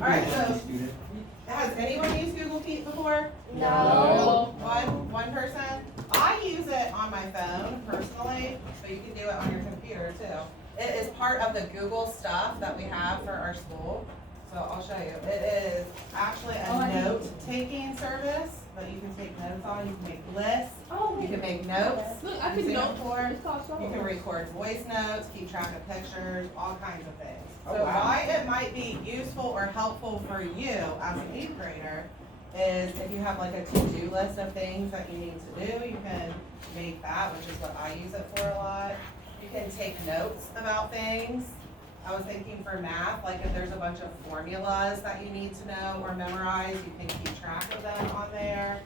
Alright, so has anyone used Google Keep before? No. One person? I use it on my phone personally, but you can do it on your computer too. It is part of the Google stuff that we have for our school. So I'll show you. It is actually a note-taking service that you can take notes on. You can make lists. You can make notes. Look, I can note for it. You can record voice notes, keep track of pictures, all kinds of things. Oh, So wow. why it might be useful or helpful for you as an 8th grader is if you have like a to-do list of things that you need to do, you can make that, which is what I use it for a lot. You can take notes about things. I was thinking for math, like if there's a bunch of formulas that you need to know or memorize, you can keep track of them on there.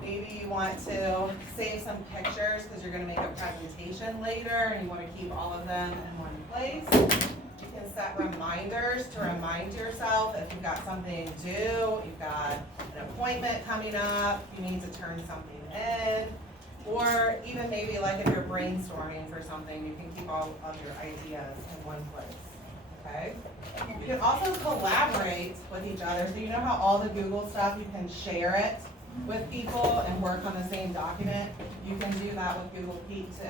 Maybe you want to save some pictures because you're going to make a presentation later and you want to keep all of them in one place. You can set reminders to remind yourself if you've got something due, you've got an appointment coming up, you need to turn something in. Or even maybe like if you're brainstorming for something, you can keep all of your ideas in one place, okay? You can also collaborate with each other. So you know how all the Google stuff, you can share it with people and work on the same document? You can do that with Google Keep too,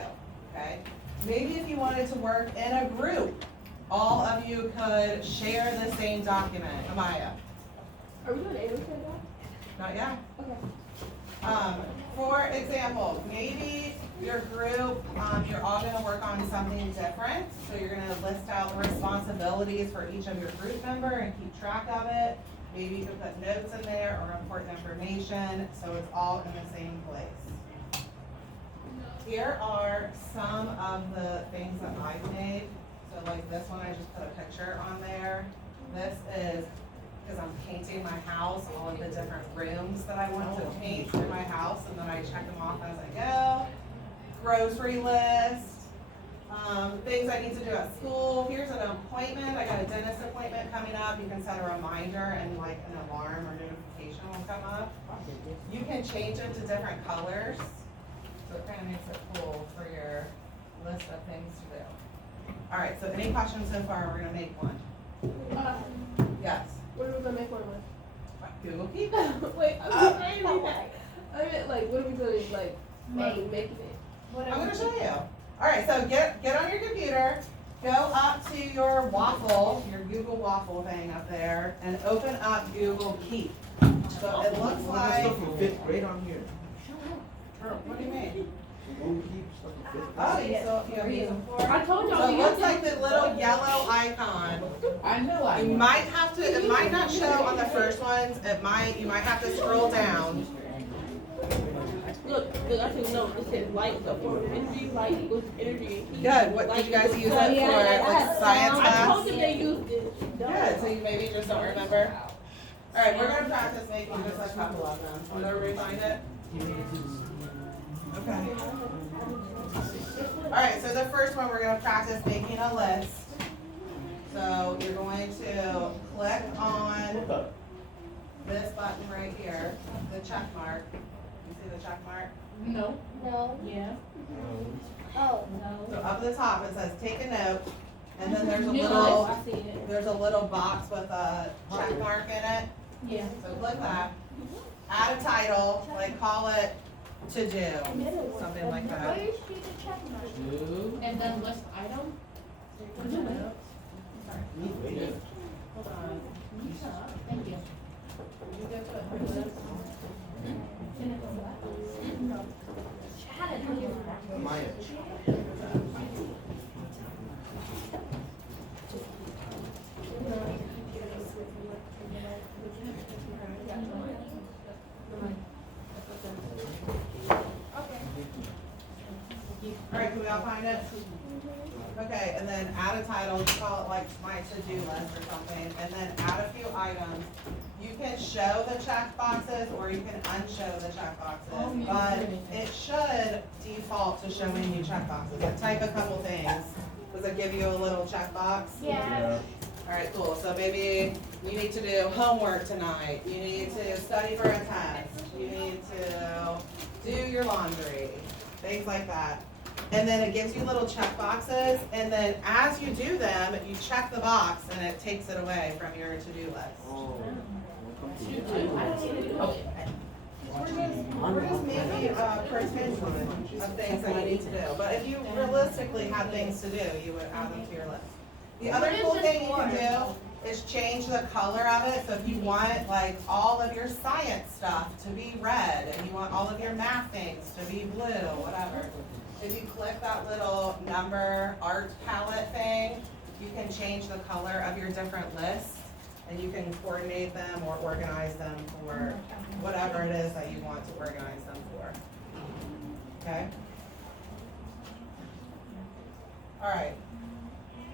okay? Maybe if you wanted to work in a group, all of you could share the same document. Amaya? Are we doing English right now? Not yet. Okay. For example, maybe your group, you're all gonna work on something different. So you're gonna list out the responsibilities for each of your group member and keep track of it. Maybe you can put notes in there or important information, so it's all in the same place. Here are some of the things that I've made. So like this one, I just put a picture on there. This is because I'm painting my house, all of the different rooms that I want to paint in my house, and then I check them off as I go. Grocery list, things I need to do at school. Here's an appointment. I got a dentist appointment coming up. You can set a reminder and like an alarm or notification will come up. You can change it to different colors, so it kind of makes it cool for your list of things to do. All right, so any questions so far? We're gonna make one. Yes. What are we gonna make one with? Google Keep. Wait, I'm sorry. I meant like, what are we gonna like making it? I'm gonna show you. All right, so get on your computer, go up to your waffle, your Google waffle thing up there, and open up Google Keep. So it looks like. Stuff from 5th grade on here. What do you mean? Google Keep stuff from 5th grade. Oh, you still you have used before? I told y'all. So it we looks used like the little yellow icon. I know I You might have to. It might not show on the first ones. You might have to scroll down. Look, I took note. It said light, so for energy, light equals energy. Good. What did you guys use it for? Like science I class? told them they used it. Good. So you maybe just don't remember. All right, we're gonna practice making just a couple of them. Did everybody find it? Okay. All right. So the first one, we're gonna practice making a list. So you're going to click on this button right here, the check mark. You see the check mark? No. No. Yeah. Oh. So up at the top it says take a note, and then there's a New little list, I see it. there's a little box with a check mark in it. Yeah. So click that. Add a title, like call it to do, something like that. Where is the check mark? do. And then list item. Hold on. Thank you. You get to it first. Maya. All right, can we all find it? Okay, and then add a title, call it like my to-do list or something, and then add a few items. You can show the check boxes or you can unshow the check boxes, but it should default to showing you check boxes. Like type a couple things. Does it give you a little check box? Yeah. All right, cool. So maybe you need to do homework tonight. You need to study for a test. You need to do your laundry. Things like that. And then it gives you little check boxes, and then as you do them, you check the box and it takes it away from your to-do list. Oh. We're just making a presentation of things that you need to do, but if you realistically have things to do, you would add them to your list. The other cool thing you can do is change the color of it, so if you want like all of your science stuff to be red, and you want all of your math things to be blue, whatever. If you click that little number art palette thing, you can change the color of your different lists, and you can coordinate them or organize them for whatever it is that you want to organize them for. Okay? All right.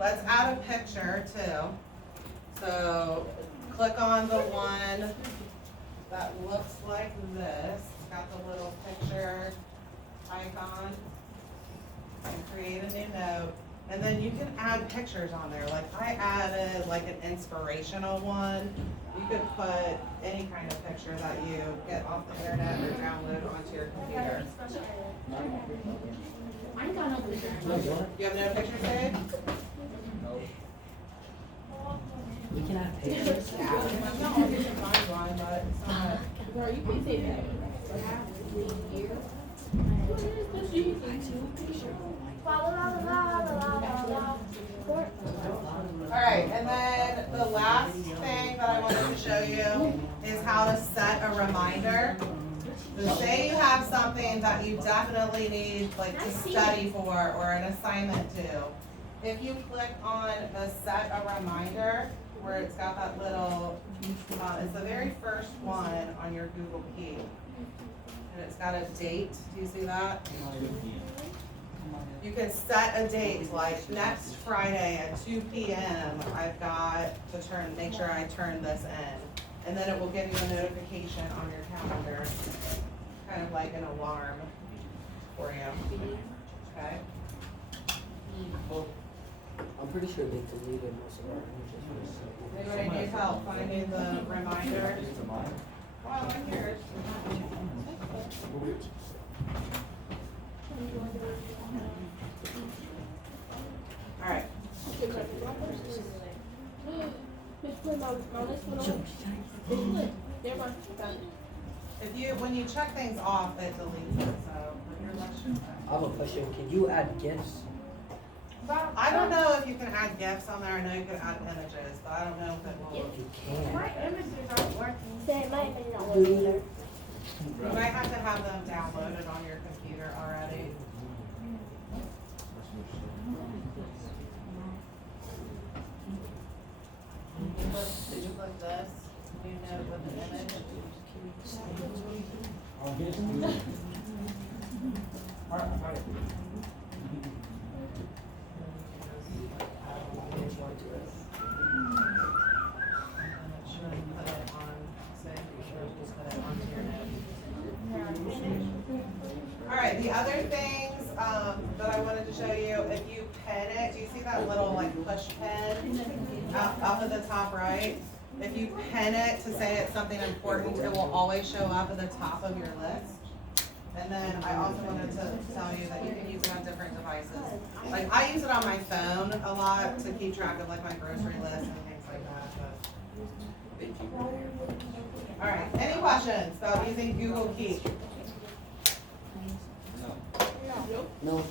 Let's add a picture too. So click on the one that looks like this. It's got the little picture icon. And create a new note. And then you can add pictures on there. Like I added like an inspirational one. You could put any kind of picture that you get off the internet or download onto your computer. You have no picture saved? We can have pictures. Yeah, no, you can find one, but it's not. Girl, you can say that. Alright, and then the last thing that I wanted to show you is how to set a reminder. So say you have something that you definitely need like to study for or an assignment to. If you click on the set a reminder, where it's got that little, it's the very first one on your Google Keep. And it's got a date, do you see that? You can set a date, like next Friday at 2 p.m. I've got to make sure I turn this in. And then it will give you a notification on your calendar, kind of like an alarm for you, okay? I'm pretty sure they deleted most of our images. Anybody need help finding the reminder? Well, I'm here. All right. When you check things off, it deletes it, so your lesson. I have a question. Can you add GIFs? I don't know if you can add GIFs on there. I know you can add images, but I don't know if it will. If you can. My images aren't working. Say, my images aren't working either. You might have to have them downloaded on your computer already. Did you click this? Do you know with the image? Alright, the other things that I wanted to show you, if you pin it, do you see that little like push pin up at the top right? If you pin it to say it's something important, it will always show up at the top of your list. And then I also wanted to tell you that you can use it on different devices. Like I use it on my phone a lot to keep track of like my grocery list and things like that. All right, any questions about using Google Keep? No.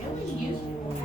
It was useful.